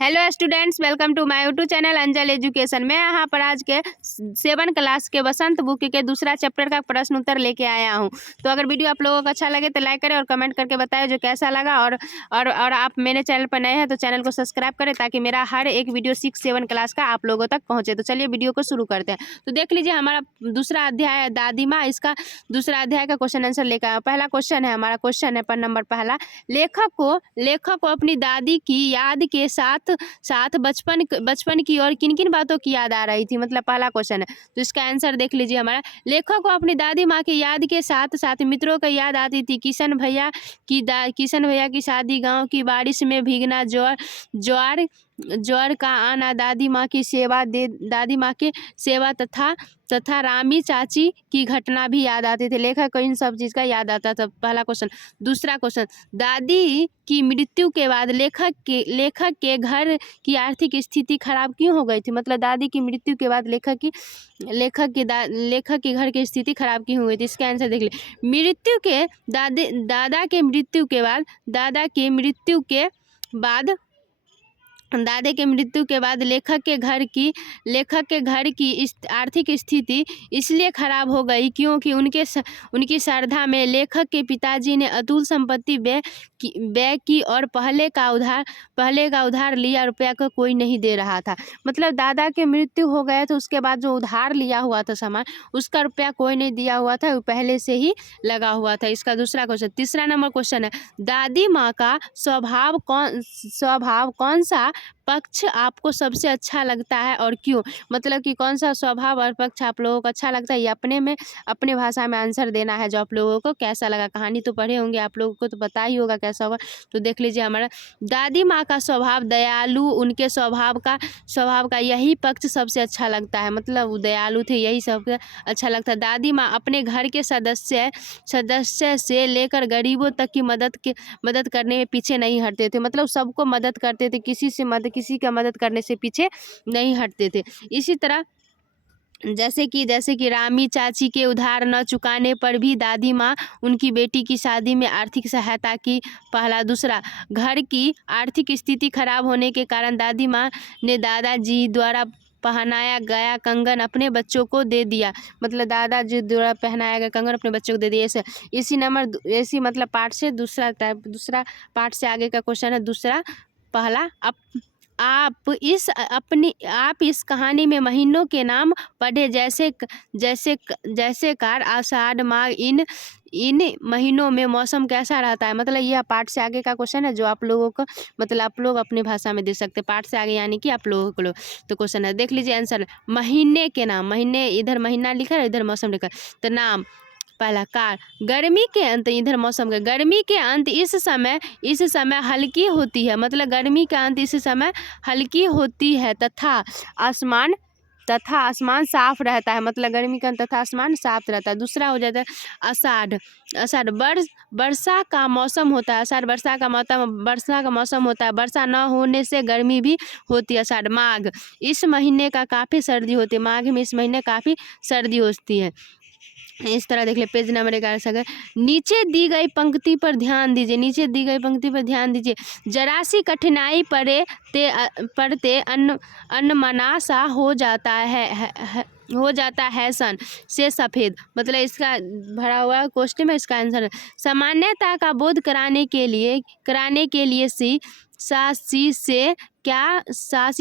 Hello students, welcome to my YouTube channel Anjal Education. मैं यहाँ पर आज के 7 क्लास के बसंत बुक के दूसरा चैप्टर का प्रश्न उत्तर लेके आया हूँ। तो अगर वीडियो आप लोगों को अच्छा लगे तो लाइक करें और कमेंट करके बताएं जो कैसा लगा। और आप मेरे चैनल पर नए हैं तो चैनल को सब्सक्राइब करें ताकि मेरा हर एक वीडियो 6-7 क्लास का आप लोगों तक पहुँचे। तो चलिए वीडियो को शुरू करते हैं। तो देख लीजिए, हमारा दूसरा अध्याय है दादी माँ। इसका दूसरा अध्याय का क्वेश्चन आंसर लेकर आया। पहला क्वेश्चन है, हमारा क्वेश्चन है पर नंबर पहला, लेखक को अपनी दादी की याद के साथ साथ बचपन की और किन किन बातों की याद आ रही थी। मतलब पहला क्वेश्चन है, तो इसका आंसर देख लीजिए। हमारा लेखक को अपनी दादी माँ की याद के साथ साथ मित्रों की याद आती थी। किशन भैया की शादी, गांव की बारिश में भीगना, ज्वार का आना, दादी माँ की सेवा तथा रामी चाची की घटना भी याद आती थी। लेखक को इन सब चीज़ का याद आता था। पहला क्वेश्चन। दूसरा क्वेश्चन, दादी की मृत्यु के बाद लेखक के घर की आर्थिक स्थिति खराब क्यों हो गई थी। मतलब दादी की मृत्यु के बाद लेखक के घर की स्थिति खराब क्यों हो गई थी। इसका आंसर देख ले। दादा के मृत्यु के बाद लेखक के घर की आर्थिक स्थिति इसलिए खराब हो गई क्योंकि उनकी श्रद्धा में लेखक के पिताजी ने अतुल संपत्ति व्यय की और पहले का उधार लिया रुपया को कोई नहीं दे रहा था। मतलब दादा की मृत्यु हो गया तो उसके बाद जो उधार लिया हुआ था सामान, उसका रुपया कोई नहीं दिया हुआ था, वो पहले से ही लगा हुआ था। इसका दूसरा क्वेश्चन। तीसरा नंबर क्वेश्चन है, दादी माँ का स्वभाव कौन सा पक्ष आपको सबसे अच्छा लगता है और क्यों। मतलब कि कौन सा स्वभाव और पक्ष आप लोगों को अच्छा लगता है, ये अपने भाषा में आंसर देना है। जो आप लोगों को कैसा लगा, कहानी तो पढ़े होंगे, आप लोगों को तो पता ही होगा कैसा होगा। तो देख लीजिए, हमारा दादी माँ का स्वभाव दयालु, उनके स्वभाव का यही पक्ष सबसे अच्छा लगता है। मतलब वो दयालु थे, यही सबसे अच्छा लगता है। दादी माँ अपने घर के सदस्य से लेकर गरीबों तक की मदद करने में पीछे नहीं हटते थे। मतलब सबको मदद करते थे, किसी का मदद करने से पीछे नहीं हटते थे। इसी तरह जैसे कि रामी चाची के उधार न चुकाने पर भी दादी माँ उनकी बेटी की शादी में आर्थिक सहायता की। पहला। दूसरा, घर की आर्थिक स्थिति खराब होने के कारण दादी माँ ने दादाजी द्वारा पहनाया गया कंगन अपने बच्चों को दे दिया। मतलब दादाजी द्वारा पहनाया गया कंगन अपने बच्चों को दे दिया। इसी मतलब पार्ट से दूसरा पार्ट से आगे का क्वेश्चन है। दूसरा पहला, आप इस कहानी में महीनों के नाम पढ़े, जैसे कार, आषाढ़, माघ। इन महीनों में मौसम कैसा रहता है। मतलब यह पार्ट से आगे का क्वेश्चन है जो आप लोगों को, मतलब आप लोग अपनी भाषा में दे सकते हैं। पार्ट से आगे यानी कि आप लोगों को तो क्वेश्चन है, देख लीजिए आंसर। महीने के नाम, महीने इधर महीना लिखा है, इधर मौसम लिखा है। तो नाम पहला कार, गर्मी के अंत, इधर मौसम का गर्मी के अंत इस समय हल्की होती है। मतलब गर्मी का अंत इस समय हल्की होती है तथा आसमान साफ रहता है। मतलब गर्मी का अंत तथा आसमान साफ रहता है। दूसरा हो जाता है आषाढ़, वर्षा का मौसम होता है। आषाढ़ वर्षा का मौसम होता है। वर्षा न होने से गर्मी भी होती है। आषाढ़। माघ, इस महीने का काफ़ी सर्दी होती है। माघ में इस महीने काफ़ी सर्दी होती है। इस तरह देख ले। पेज नंबर 11 से नीचे दी गई पंक्ति पर ध्यान दीजिए। जरा सी कठिनाई पड़ते अनमना सा हो जाता है सन से सफ़ेद। मतलब इसका भरा हुआ क्वेश्चन में इसका आंसर है। सामान्यता का बोध कराने के लिए सासी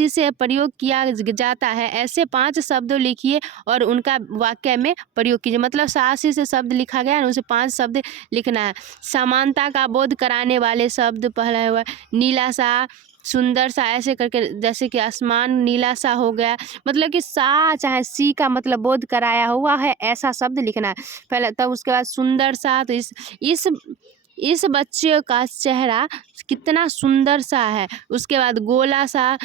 से प्रयोग किया जाता है। ऐसे 5 शब्द लिखिए और उनका वाक्य में प्रयोग कीजिए। मतलब सासी से शब्द लिखा गया है, उनसे 5 शब्द लिखना है। समानता का बोध कराने वाले शब्द पहला हुआ नीला सा, सुंदर सा, ऐसे करके, जैसे कि आसमान नीला सा हो गया। मतलब कि सा चाहे सी का मतलब बोध कराया हुआ है, ऐसा शब्द लिखना है पहले। तब उसके बाद सुंदर सा, तो इस बच्चे का चेहरा कितना सुंदर सा है। उसके बाद गोला सा,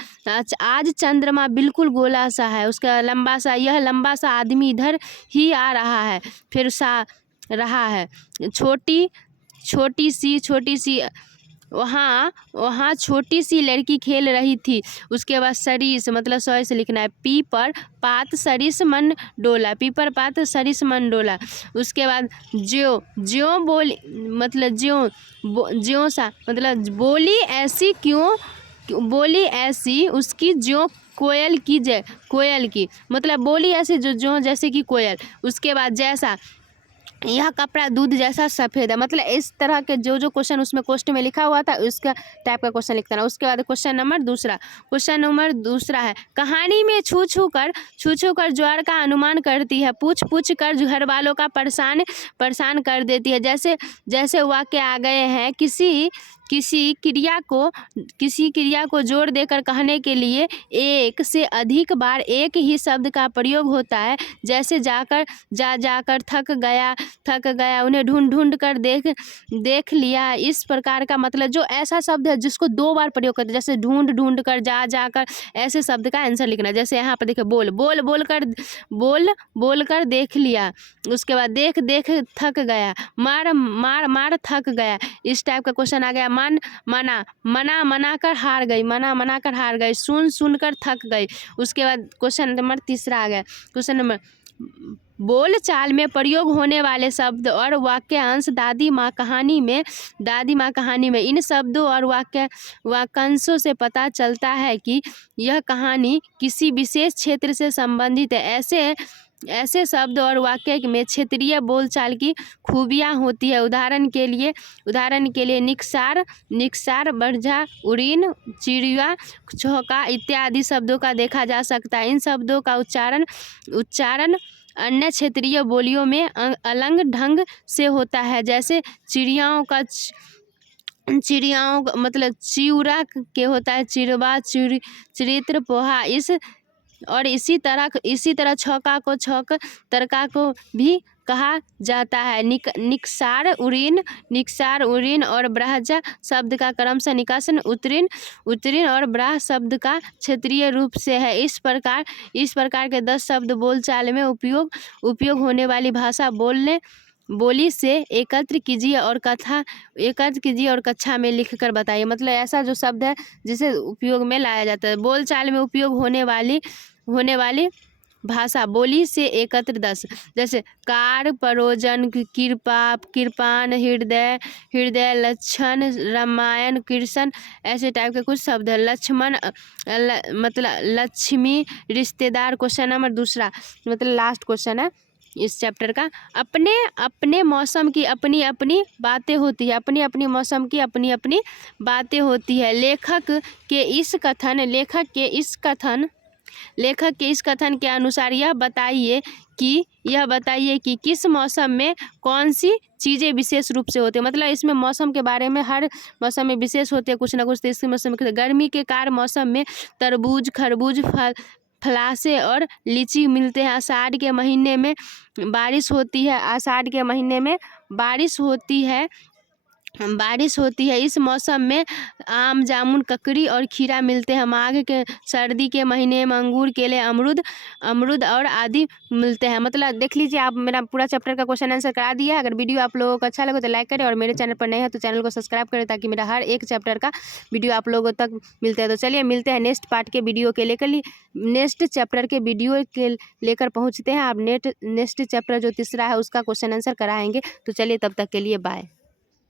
आज चंद्रमा बिल्कुल गोला सा है। उसके बाद लंबा सा, यह लंबा सा आदमी इधर ही आ रहा है। फिर सा रहा है। छोटी सी वहाँ छोटी सी लड़की खेल रही थी। उसके बाद सरिस, मतलब सौ से लिखना है। पीपर पात सरिस मन डोला। उसके बाद ज्यों बोली, मतलब ज्यों सा, मतलब बोली ऐसी क्यों बोली ऐसी उसकी ज्यों कोयल की जय, कोयल की मतलब बोली ऐसी जो ज्यों जैसे कि कोयल। उसके बाद जैसा, यह कपड़ा दूध जैसा सफ़ेद है। मतलब इस तरह के जो जो क्वेश्चन उसमें क्वेश्चन में लिखा हुआ था उसका टाइप का क्वेश्चन लिखता है। उसके बाद क्वेश्चन नंबर दूसरा है, कहानी में छू छू कर ज्वार का अनुमान करती है, पूछ पूछ कर घर वालों का परेशान कर देती है। जैसे जैसे वाक्य आ गए हैं, किसी क्रिया को जोर देकर कहने के लिए एक से अधिक बार एक ही शब्द का प्रयोग होता है। जैसे जाकर थक गया, उन्हें ढूंढ कर देख लिया। इस प्रकार का मतलब जो ऐसा शब्द है जिसको 2 बार प्रयोग करते हैं, जैसे ढूंढ कर, जाकर, ऐसे शब्द का आंसर लिखना। जैसे यहाँ पर देखिए, बोल कर देख लिया। उसके बाद देख थक गया, मार थक गया। इस टाइप का क्वेश्चन आ गया। मना कर हार गई, सुन कर थक गई। उसके बाद क्वेश्चन नंबर तीसरा आ गया। क्वेश्चन नंबर, बोल चाल में प्रयोग होने वाले शब्द और वाक्यांश दादी माँ कहानी में इन शब्दों और वाक्यांशों से पता चलता है कि यह कहानी किसी विशेष क्षेत्र से संबंधित है। ऐसे शब्द और वाक्य में क्षेत्रीय बोलचाल की खूबियाँ होती है। उदाहरण के लिए निक्सार, बढ़ा, उड़ीन, चिड़िया, चौका इत्यादि शब्दों का देखा जा सकता है। इन शब्दों का उच्चारण अन्य क्षेत्रीय बोलियों में अलग ढंग से होता है। जैसे चिड़ियाओं मतलब चिउरा के होता है चिरवा, चरित्र, पोहा। इसी तरह छौका को छौक, तरका को भी कहा जाता है। निक्सार, उड़ीन और ब्रहजा शब्द का क्रमशः निकासन उत्तीर्ण और ब्राह शब्द का क्षेत्रीय रूप से है। इस प्रकार के 10 शब्द बोलचाल में उपयोग होने वाली भाषा बोली से एकत्र कीजिए और कक्षा में लिखकर बताइए। मतलब ऐसा जो शब्द है जिसे उपयोग में लाया जाता है, बोलचाल में उपयोग होने वाली भाषा बोली से एकत्र 10, जैसे कार, परोजन, कृपान, हृदय, लक्षण, रामायण, कृष्ण, ऐसे टाइप के कुछ शब्द है। लक्ष्मण मतलब लक्ष्मी, रिश्तेदार। क्वेश्चन नंबर दूसरा मतलब लास्ट क्वेश्चन है इस चैप्टर का। अपने मौसम की अपनी अपनी बातें होती है। अपनी मौसम की अपनी अपनी बातें होती है। लेखक के इस कथन के अनुसार यह बताइए कि किस मौसम में कौन सी चीज़ें विशेष रूप से होती है। मतलब इसमें मौसम के बारे में, हर मौसम में विशेष होते हैं कुछ ना कुछ। तो इस मौसम में गर्मी के कार मौसम में तरबूज, खरबूज, फलासे और लीची मिलते हैं। आषाढ़ के महीने में बारिश होती है। इस मौसम में आम, जामुन, ककड़ी और खीरा मिलते हैं। माघ के सर्दी के महीने में अंगूर, केले, अमरूद और आदि मिलते हैं। मतलब देख लीजिए, आप मेरा पूरा चैप्टर का क्वेश्चन आंसर करा दिया है। अगर वीडियो आप लोगों को अच्छा लगे तो लाइक करें और मेरे चैनल पर नए हैं तो चैनल को सब्सक्राइब करें ताकि मेरा हर एक चैप्टर का वीडियो आप लोगों तक मिलता है। तो चलिए मिलते हैं नेक्स्ट पार्ट के वीडियो के लेकर, नेक्स्ट चैप्टर के वीडियो के लेकर पहुँचते हैं। आप नेक्स्ट चैप्टर जो तीसरा है उसका क्वेश्चन आंसर कराएंगे। तो चलिए तब तक के लिए बाय।